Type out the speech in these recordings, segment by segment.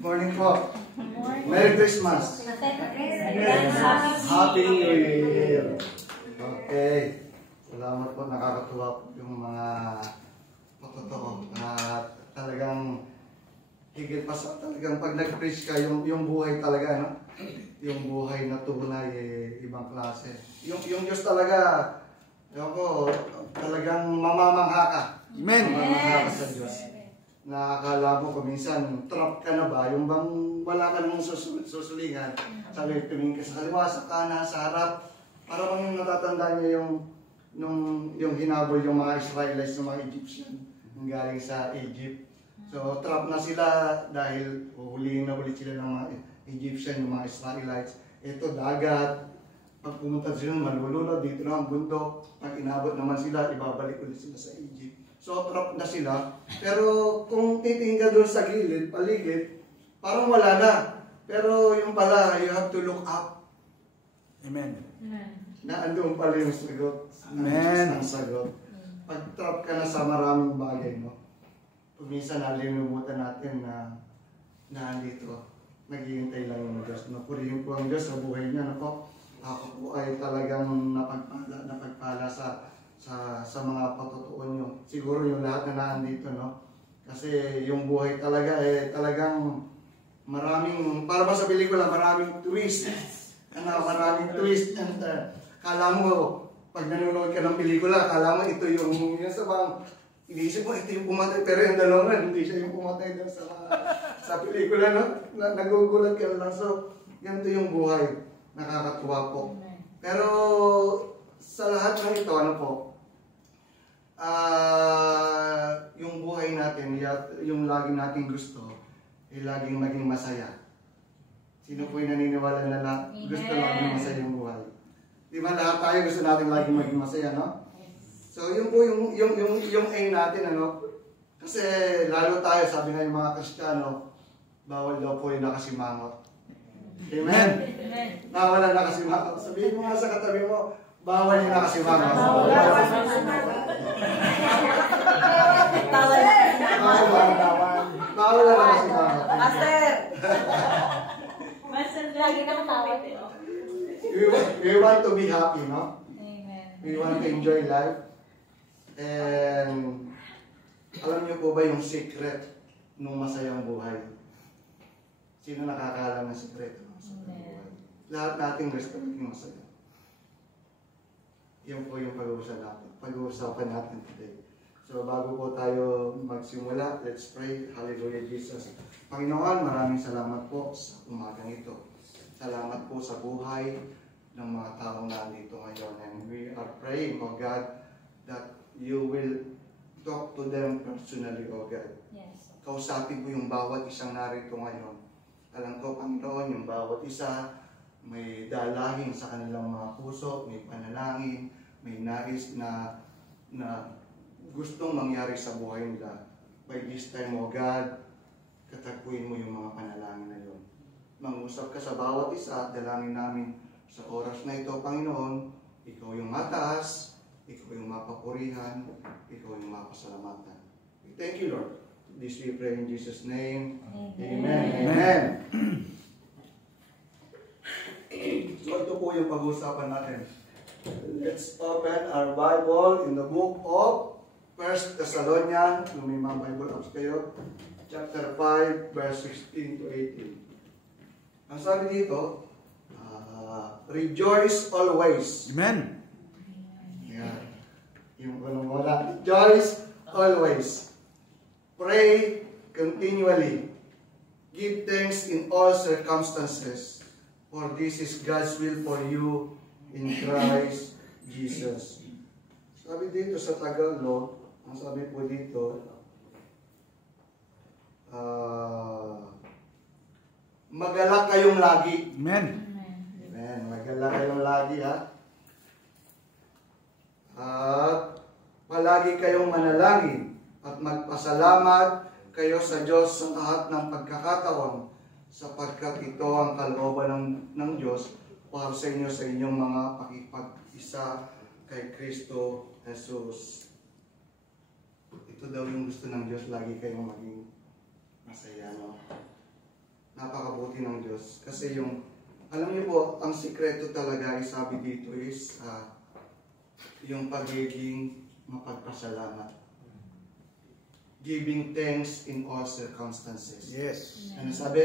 Morning po. Merry Christmas. Happy New Year. Okay. Salamat po. Nakakatuwa po yung mga patotoo. At talagang higit pa sa talagang pag nag-preach ka, yung buhay talaga, no? Yung buhay na tunay, ibang klase. Yung Diyos talaga, yung ko, talagang mamamangha ka. Amen. Mamamangha ka sa Diyos. Nakakala mo kung minsan, trap ka na ba? Yung bang wala ka nang susulingan. Sabi, tumingin ka sa kaliwa, sa kanan, sa harap. Para bang natatanda niyo yung hinabol yung mga Israelites, yung mga Egyptian, yung galing sa Egypt. So, trap na sila dahil huhulihin na ulit sila ng mga Egyptian, yung mga Israelites. Ito, dagat. Pag pumunta sila, malulunod, dito na ang bundok. Pag inabot naman sila, ibabalik ulit sila sa Egypt. So, trap na sila. Pero kung titingin ka doon sa gilid, paligid, parang wala na. Pero yung pala, you have to look up. Amen. Na andun pala yung sagot. Amen. Ang sagot. Pag-trap ka na sa maraming bagay, no? Minsan nalilimutan natin na andito. Naghihintay lang yung Diyos. Napurihin po ang Diyos sa buhay niya. Ako po ay talagang napagpala sa mga patotoo nyo. Siguro yung lahat na naandito, no? Kasi yung buhay talaga talagang maraming, para ba sa pelikula, maraming twist. Maraming twist. And kala mo, pag nanonood ka ng pelikula, kala mo ito yung sa bang, iniisip mo, ito yung pumatay, pero yung dalawa, hindi siya yung pumatay doon sa pelikula, no? Nagugulat ka lang. So, ganito yung buhay. Nakakatuwa po. Pero, sa lahat ng ito, ano po, yung buhay natin, yung laging nating gusto, ay laging maging masaya. Sino po yung naniniwala na gusto laging masaya yung buhay? Di ba lahat tayo gusto natin laging maging masaya, no? So, yun po yung aim natin, ano? Kasi lalo tayo, sabi nga yung mga Kristiyano, bawal daw po yung nakasimangot. Amen? Amen. Bawal ang nakasimangot. Sabihin mo nga sa katabi mo, bawal yung nakasimangot. Bawal ang nakasimangot. Master! Master, lagi na matawag. We want to be happy, no? Amen. We want to enjoy life. And alam niyo po ba yung secret ng masayang buhay? Sino nakakaalam ng secret ng masayang buhay? Lahat natin gusto maging masaya. Yan po yung pag-uusapan natin today. So bago po tayo magsimula, let's pray. Hallelujah, Jesus. Panginoon, maraming salamat po sa umagang ito. Salamat po sa buhay ng mga taong nandito ngayon. And we are praying, O God, that you will talk to them personally, O God. Yes. Kausapin mo yung bawat isang narito ngayon. Alam ko, Panginoon, yung bawat isa may dalahin sa kanilang mga puso, may panalangin, may nais na gustong mangyari sa buhay nila. By this time, O God, katagpuin mo yung mga panalangin na yun. Mangusap ka sa bawat isa at dalangin namin sa oras na ito, Panginoon, ikaw yung mataas, ikaw yung mapapurihan, ikaw yung mapasalamatan. We thank you, Lord. This we pray in Jesus' name. Amen. Amen. So ito po yung pag-uusapan natin. Let's open our Bible in the book of 1 Thessalonians. Kung may mga Bible apps kayo, chapter 5, verse 16 to 18. Ang sabi dito, rejoice always. Amen. Yeah. Yung walang wala. Rejoice always. Pray continually. Give thanks in all circumstances. For this is God's will for you in Christ Jesus. Sabi dito sa Tagalog, ang sabi po dito, magalak kayong lagi. Amen. Amen. Magalak palagi, ha? At palagi kayong manalangin at magpasalamat kayo sa Diyos sa lahat ng pagkakataon, sapagkat ito ang kalooban ng Diyos para sa inyo sa inyong mga pakipag-isa kay Kristo Jesus. Ito daw yung gusto ng Diyos, lagi kayong maging masaya, no? Napakabuti ng Diyos. Kasi alam niyo po, ang sikreto talaga ay sabi dito is yung pagiging mapagpasalamat. Giving thanks in all circumstances. Yes. Ano sabi?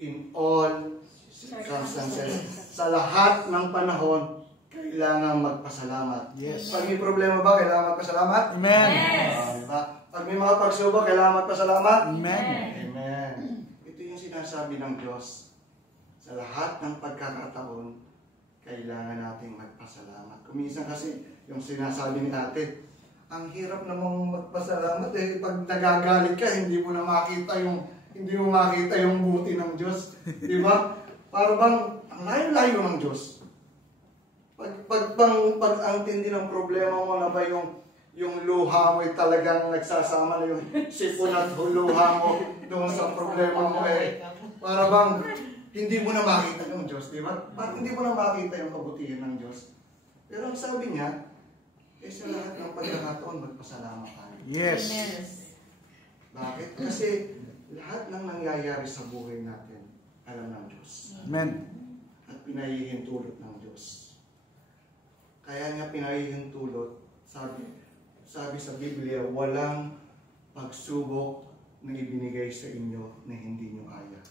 In all circumstances. Sa lahat ng panahon, kailangan magpasalamat. Yes. Pag may problema ba, kailangan magpasalamat? Amen. Yes. Diba? Pag may mga pagsubok, kailangan magpasalamat? Amen. Amen. Ito yung sinasabi ng Diyos. Sa lahat ng pagkakataon, kailangan nating magpasalamat. Kuminsan kasi, yung sinasabi ni ate, ang hirap namang magpasalamat eh. Pag nagagalit ka, hindi mo makita yung buti ng Diyos. Di ba? Para bang, ang layo-layo ng Diyos. Pag ang tindi ng problema mo na ba yung luha mo ay talagang nagsasama na yung sipon at luha mo doon sa problema mo eh. Para bang hindi mo na makita yung Diyos, di ba? Parang hindi mo na makita yung kabutihan ng Diyos. Pero ang sabi niya, sa lahat ng pagkakataon, magpasalamat tayo. Yes. Bakit? Kasi lahat ng nangyayari sa buhay natin, alam ng Diyos. Amen. At pinahihintulot ng Diyos. Kaya nga pinahihintulot, sabi sa Biblia, walang pagsubok na ibinigay sa inyo na hindi nyo kaya.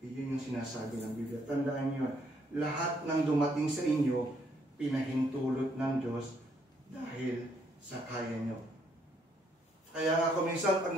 Iyon yung sinasabi ng Biblia. Tandaan nyo, lahat ng dumating sa inyo, pinahintulot ng Diyos dahil sa kaya nyo. Kaya nga kuminsan, pag